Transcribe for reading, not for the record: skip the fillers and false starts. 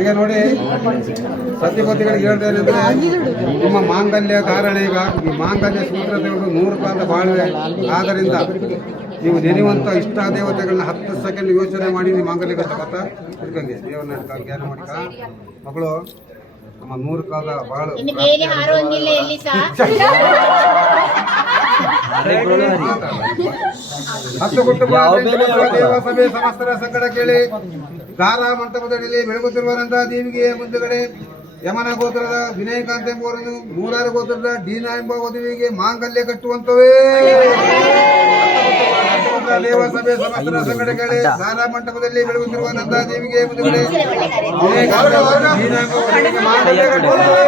ಈಗ ನೋಡಿ ಸತ್ಯಪತಿಗಳಿಗೆ ಹೇಳ್ತೇನೆಂದ್ರೆ ನಿಮ್ಮ ಮಾಂಗಲ್ಯ ಧಾರಣ ಈಗ ಈ ಮಾಂಗಲ್ಯ ಸೂತ್ರ ತೆಗೆದು 100 ಕಾಲದ ಬಾಳ್ವೆ. ಆದ್ದರಿಂದ ನೀವು ನೆನೆಯುವಂಥ ಇಷ್ಟ ದೇವತೆಗಳನ್ನ 10 ಸೆಕೆಂಡ್ ಯೋಚನೆ ಮಾಡಿ ನೀವು ಮಾಂಗಲ್ಯ ಕಟ್ಟಬೇಕ ಇಟ್ಕೊಂಡೆ ದೇವರನ್ನ ಜ್ಞಾನ ಮಾಡಿಕ ಮಕ್ಕಳು ನಮ್ಮ 100 ಕಾಲದ ಬಾಳು ಹತ್ತು ಕುಟುಂಬ ದೇವ ಸಭೆ ಸಮಸ್ತರ ಸಂಕಟ ಕೇಳಿ ಗಾರ ಮಂಟಪದಲ್ಲಿ ಬೆಳಗುತ್ತಿರುವಂತಹ ದೇವಿಗೆ ಮುಂದುಗಡೆ ಯಮನ ಗೋತ್ರದ ವಿನಯಕಾಂತ ಎಂಬುವರನ್ನು 100 ಗೋತ್ರದ ಡೀನಾ ಎಂಬ ವಧುವಿಗೆ ಮಾಂಗಲ್ಯ ಕಟ್ಟುವಂತವೇ. ದೇವ ಸಭೆ ಸಮಸ್ತರ ಸಂಕಟ ಕೇಳಿ ಗಾರ ಮಂಟಪದಲ್ಲಿ ಬೆಳಗುತ್ತಿರುವಂತಹ ದೇವಿಗೆ ಮುಂದುಗಡೆ ವಿನಯಕಾಂತ ಡೀನಾ ಎಂಬ ವಧುವಿಗೆ ಮಾಂಗಲ್ಯ ಕಟ್ಟುವಂತವೇ.